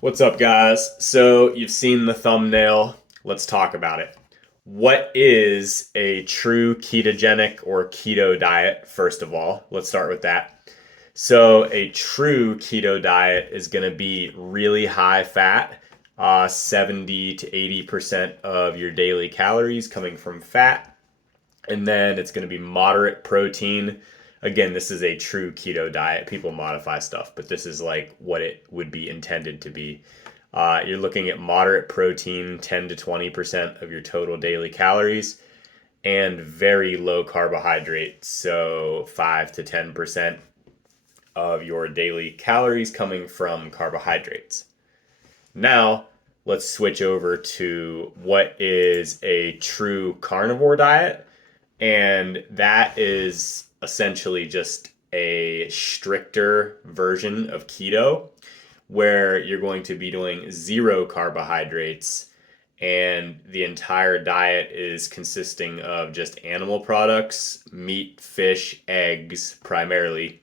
What's up, guys? So, you've seen the thumbnail. Let's talk about it. What is a true ketogenic or keto diet, first of all? Let's start with that. So, a true keto diet is going to be really high fat, 70 to 80% of your daily calories coming from fat. And then it's going to be moderate protein. Again, this is a true keto diet. People modify stuff, but this is like what it would be intended to be. You're looking at moderate protein, 10 to 20% of your total daily calories, and very low carbohydrates, so 5 to 10% of your daily calories coming from carbohydrates. Now, let's switch over to what is a true carnivore diet. And that is essentially just a stricter version of keto where you're going to be doing zero carbohydrates and the entire diet is consisting of just animal products, meat, fish, eggs primarily,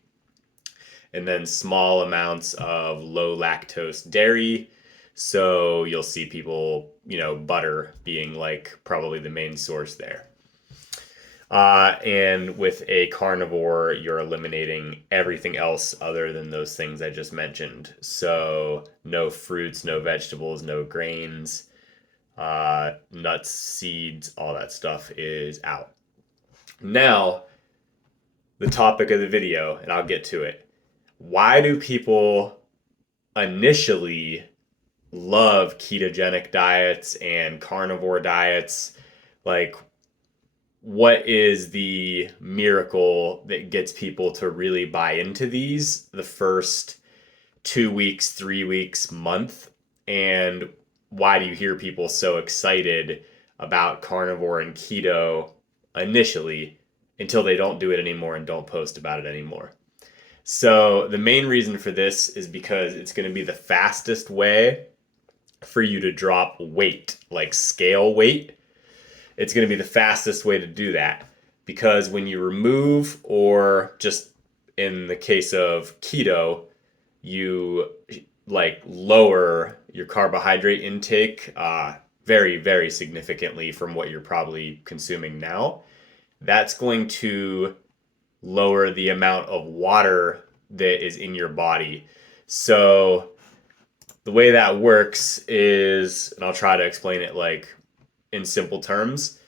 and then small amounts of low lactose dairy. So you'll see people, butter being like probably the main source there. And with a carnivore, you're eliminating everything else other than those things I just mentioned. So no fruits, no vegetables, no grains, nuts, seeds, all that stuff is out. Now, the topic of the video, and I'll get to it. Why do people initially love ketogenic diets and carnivore diets? Like, what is the miracle that gets people to really buy into these the first 2 weeks, 3 weeks, month? And why do you hear people so excited about carnivore and keto initially until they don't do it anymore and don't post about it anymore? So the main reason for this is because it's going to be the fastest way for you to drop weight, like scale weight. It's going to be the fastest way to do that because when you remove, or just in the case of keto, you like lower your carbohydrate intake very, very significantly from what you're probably consuming now. That's going to lower the amount of water that is in your body. So the way that works is, and I'll try to explain it like in simple terms,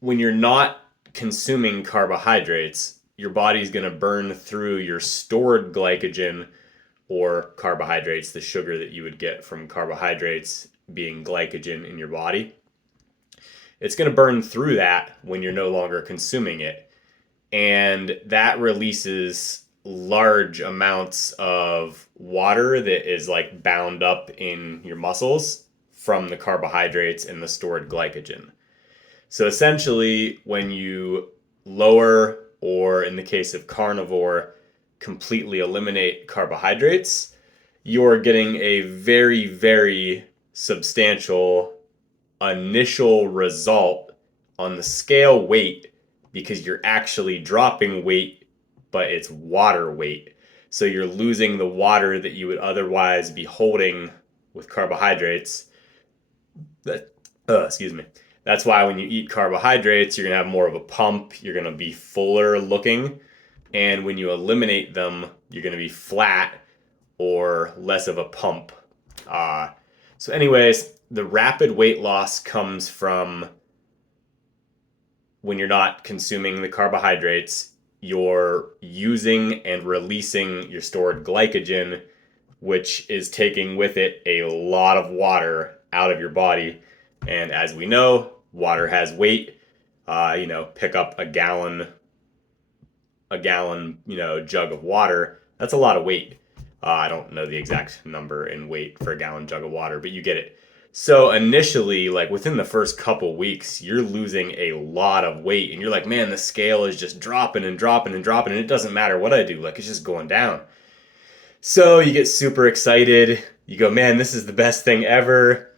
when you're not consuming carbohydrates, your body's going to burn through your stored glycogen, or carbohydrates, the sugar that you would get from carbohydrates being glycogen in your body. It's going to burn through that when you're no longer consuming it. And that releases large amounts of water that is like bound up in your muscles from the carbohydrates and the stored glycogen. So essentially, when you lower, or in the case of carnivore, completely eliminate carbohydrates, you're getting a very, very substantial initial result on the scale weight because you're actually dropping weight, but it's water weight. So you're losing the water that you would otherwise be holding with carbohydrates. Excuse me. That's why when you eat carbohydrates, you're going to have more of a pump. You're going to be fuller looking. And when you eliminate them, you're going to be flat or less of a pump. So anyways, the rapid weight loss comes from when you're not consuming the carbohydrates, you're using and releasing your stored glycogen, which is taking with it a lot of water out of your body. And as we know, water has weight. Pick up a gallon, jug of water. That's a lot of weight. I don't know the exact number in weight for a gallon jug of water, but you get it. So initially, like within the first couple weeks, you're losing a lot of weight, and you're like, man, the scale is just dropping and dropping and dropping, and it doesn't matter what I do, like it's just going down. So you get super excited. You go, man, this is the best thing ever.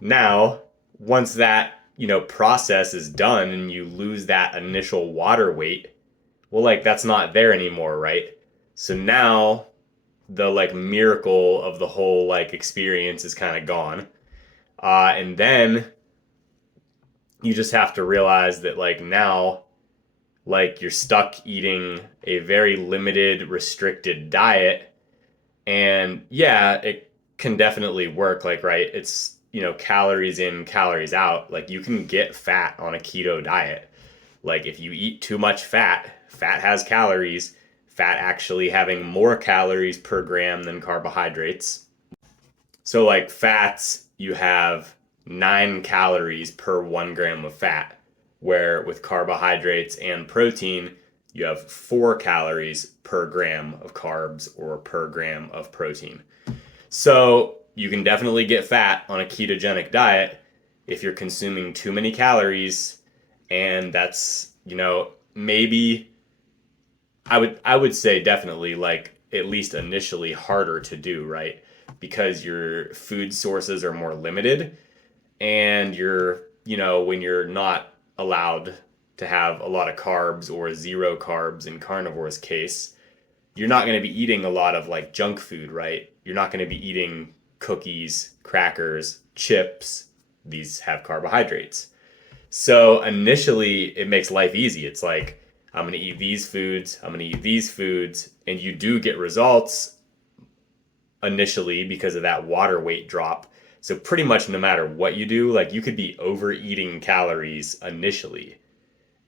Now, once that, process is done and you lose that initial water weight, well, like that's not there anymore, right? So now the like miracle of the whole like experience is kind of gone. And then you just have to realize that like now, like you're stuck eating a very limited, restricted diet. And yeah, it can definitely work. Like, right, it's, calories in, calories out. Like, you can get fat on a keto diet. Like, if you eat too much fat, fat has calories, fat actually having more calories per gram than carbohydrates. So, like, fats, you have 9 calories per 1 gram of fat, where with carbohydrates and protein, you have 4 calories per gram of carbs or per gram of protein. So you can definitely get fat on a ketogenic diet if you're consuming too many calories, and that's, maybe I would say definitely like at least initially harder to do, right? Because your food sources are more limited and when you're not allowed to have a lot of carbs or zero carbs in carnivore's case, you're not going to be eating a lot of like junk food, right? You're not going to be eating cookies, crackers, chips. These have carbohydrates. So initially, it makes life easy. It's like, I'm going to eat these foods, I'm going to eat these foods, and you do get results initially because of that water weight drop. So pretty much no matter what you do, like you could be overeating calories initially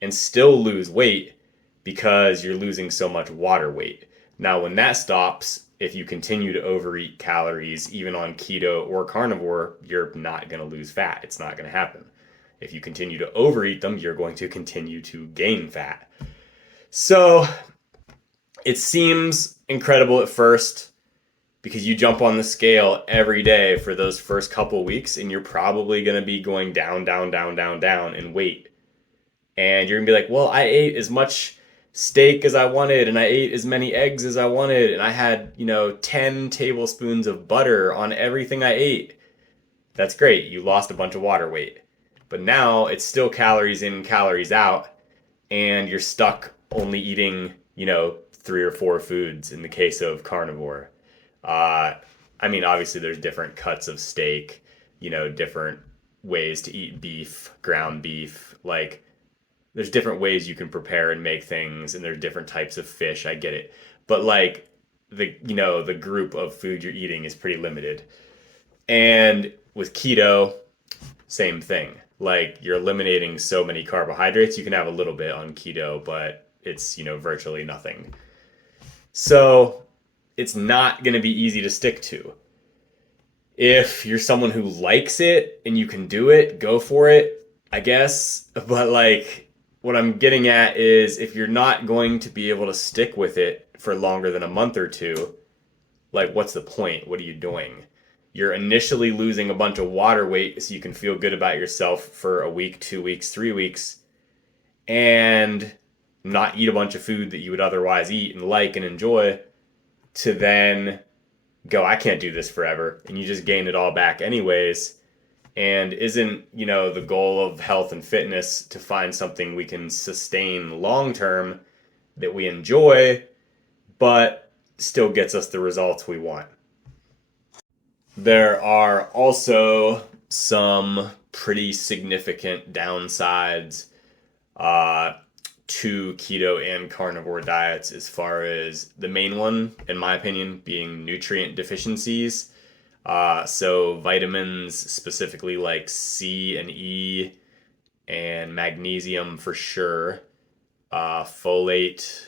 and still lose weight because you're losing so much water weight. Now, when that stops, if you continue to overeat calories, even on keto or carnivore, you're not going to lose fat. It's not going to happen. If you continue to overeat them, you're going to continue to gain fat. So it seems incredible at first because you jump on the scale every day for those first couple weeks and you're probably going to be going down, down, down, down, down in weight. And you're going to be like, well, I ate as much steak as I wanted and I ate as many eggs as I wanted and I had, 10 tablespoons of butter on everything I ate. That's great. You lost a bunch of water weight. But now it's still calories in, calories out, and you're stuck only eating, 3 or 4 foods in the case of carnivore. Obviously there's different cuts of steak, different ways to eat beef, ground beef, like there's different ways you can prepare and make things, and there's different types of fish. I get it. But like the group of food you're eating is pretty limited. And with keto, same thing. Like you're eliminating so many carbohydrates. You can have a little bit on keto, but it's, virtually nothing. So it's not going to be easy to stick to. If you're someone who likes it and you can do it, go for it, I guess. But like what I'm getting at is if you're not going to be able to stick with it for longer than a month or two, like what's the point? What are you doing? You're initially losing a bunch of water weight so you can feel good about yourself for a week, 2 weeks, 3 weeks, and not eat a bunch of food that you would otherwise eat and like and enjoy, to then go, I can't do this forever. And you just gain it all back anyways. And isn't, the goal of health and fitness to find something we can sustain long term that we enjoy, but still gets us the results we want? There are also some pretty significant downsides to keto and carnivore diets, as far as the main one, in my opinion, being nutrient deficiencies. So vitamins, specifically like C and E, and magnesium for sure, folate,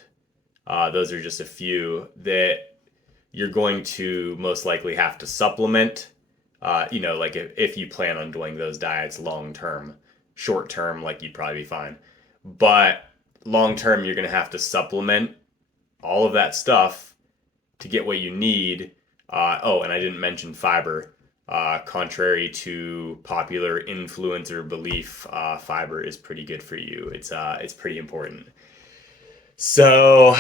those are just a few that you're going to most likely have to supplement, like if you plan on doing those diets long term. Short term, like you'd probably be fine. But long term, you're going to have to supplement all of that stuff to get what you need. And I didn't mention fiber. Contrary to popular influencer belief, fiber is pretty good for you. It's pretty important. So,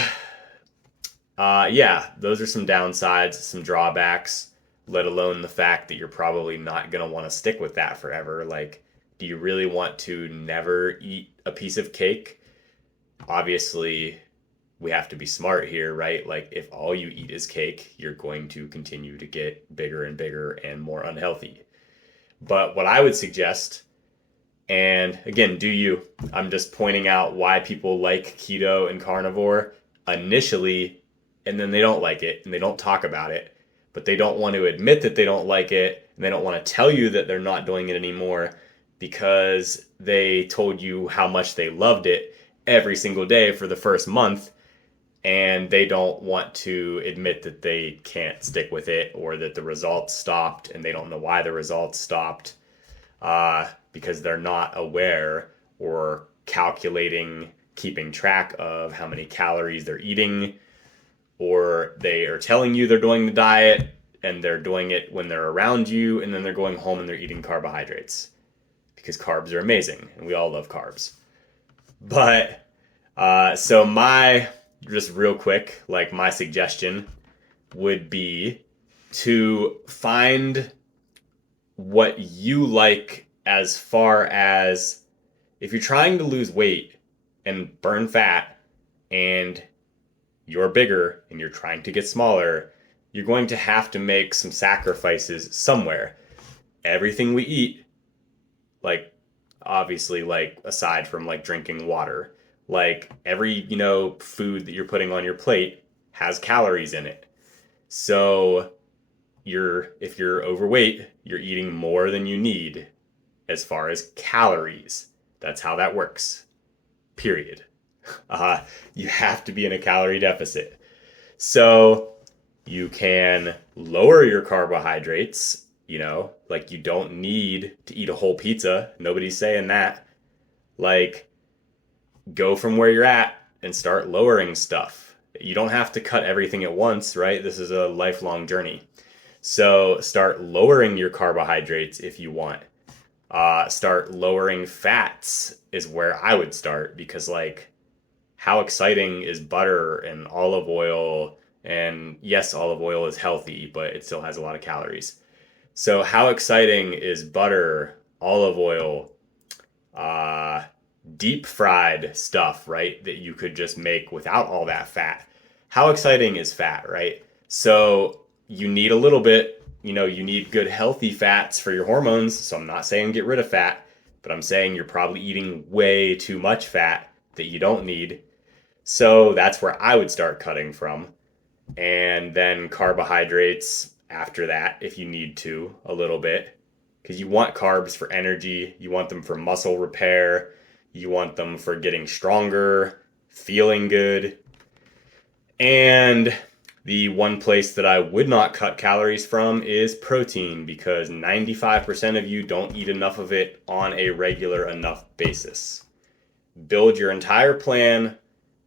those are some downsides, some drawbacks, let alone the fact that you're probably not going to want to stick with that forever. Like, do you really want to never eat a piece of cake? Obviously, we have to be smart here, right? Like if all you eat is cake, you're going to continue to get bigger and bigger and more unhealthy. But what I would suggest, and again, do you, I'm just pointing out why people like keto and carnivore initially, and then they don't like it and they don't talk about it, but they don't want to admit that they don't like it and they don't want to tell you that they're not doing it anymore because they told you how much they loved it every single day for the first month, and they don't want to admit that they can't stick with it or that the results stopped and they don't know why the results stopped, because they're not aware or calculating, keeping track of how many calories they're eating, or they are telling you they're doing the diet and they're doing it when they're around you, and then they're going home and they're eating carbohydrates because carbs are amazing and we all love carbs. But so my, just real quick, like my suggestion would be to find what you like, as far as if you're trying to lose weight and burn fat and you're bigger and you're trying to get smaller, you're going to have to make some sacrifices somewhere. Everything we eat, like obviously, like aside from like drinking water, like every, food that you're putting on your plate has calories in it. So if you're overweight, you're eating more than you need as far as calories. That's how that works. Period. You have to be in a calorie deficit. So you can lower your carbohydrates, like you don't need to eat a whole pizza. Nobody's saying that. Like, go from where you're at and start lowering stuff. You don't have to cut everything at once, right? This is a lifelong journey. So start lowering your carbohydrates if you want. Start lowering fats is where I would start, because like, how exciting is butter and olive oil? And yes, olive oil is healthy, but it still has a lot of calories. So how exciting is butter, olive oil, deep fried stuff, right? That you could just make without all that fat. How exciting is fat, right? So you need a little bit, you need good healthy fats for your hormones. So I'm not saying get rid of fat, but I'm saying you're probably eating way too much fat that you don't need. So that's where I would start cutting from. And then carbohydrates after that, if you need to, a little bit, because you want carbs for energy. You want them for muscle repair. You want them for getting stronger, feeling good. And the one place that I would not cut calories from is protein, because 95% of you don't eat enough of it on a regular enough basis. Build your entire plan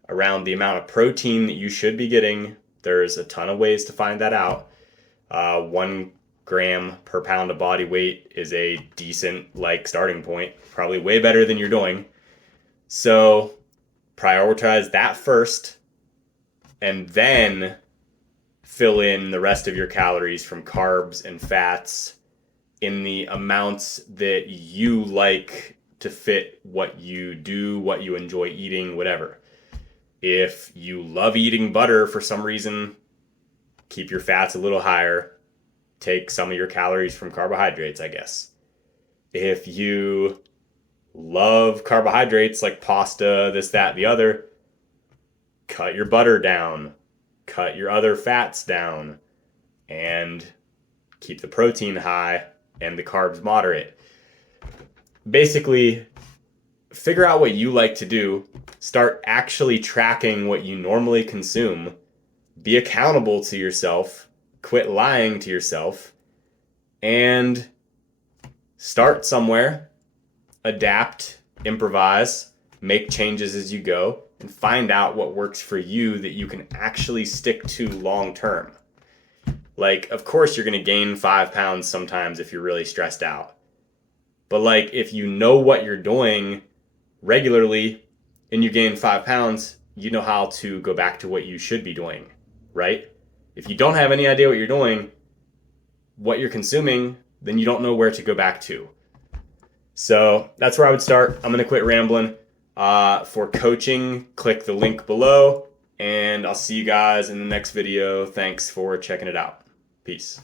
around the amount of protein that you should be getting. There's a ton of ways to find that out. 1 gram per pound of body weight is a decent starting point, probably way better than you're doing. So prioritize that first, and then fill in the rest of your calories from carbs and fats in the amounts that you like to fit what you do, what you enjoy eating, whatever. If you love eating butter for some reason, keep your fats a little higher. Take some of your calories from carbohydrates, I guess. If you love carbohydrates like pasta, this, that, the other, cut your butter down. Cut your other fats down. And keep the protein high and the carbs moderate. Basically, figure out what you like to do. Start actually tracking what you normally consume. Be accountable to yourself. Quit lying to yourself. And start somewhere. Adapt, improvise, make changes as you go, and find out what works for you that you can actually stick to long term. Like, of course, you're going to gain 5 pounds sometimes if you're really stressed out. But like, if you know what you're doing regularly and you gain 5 pounds, you know how to go back to what you should be doing, right? If you don't have any idea what you're doing, what you're consuming, then you don't know where to go back to. So that's where I would start. I'm going to quit rambling. For coaching, click the link below. and I'll see you guys in the next video. Thanks for checking it out. Peace.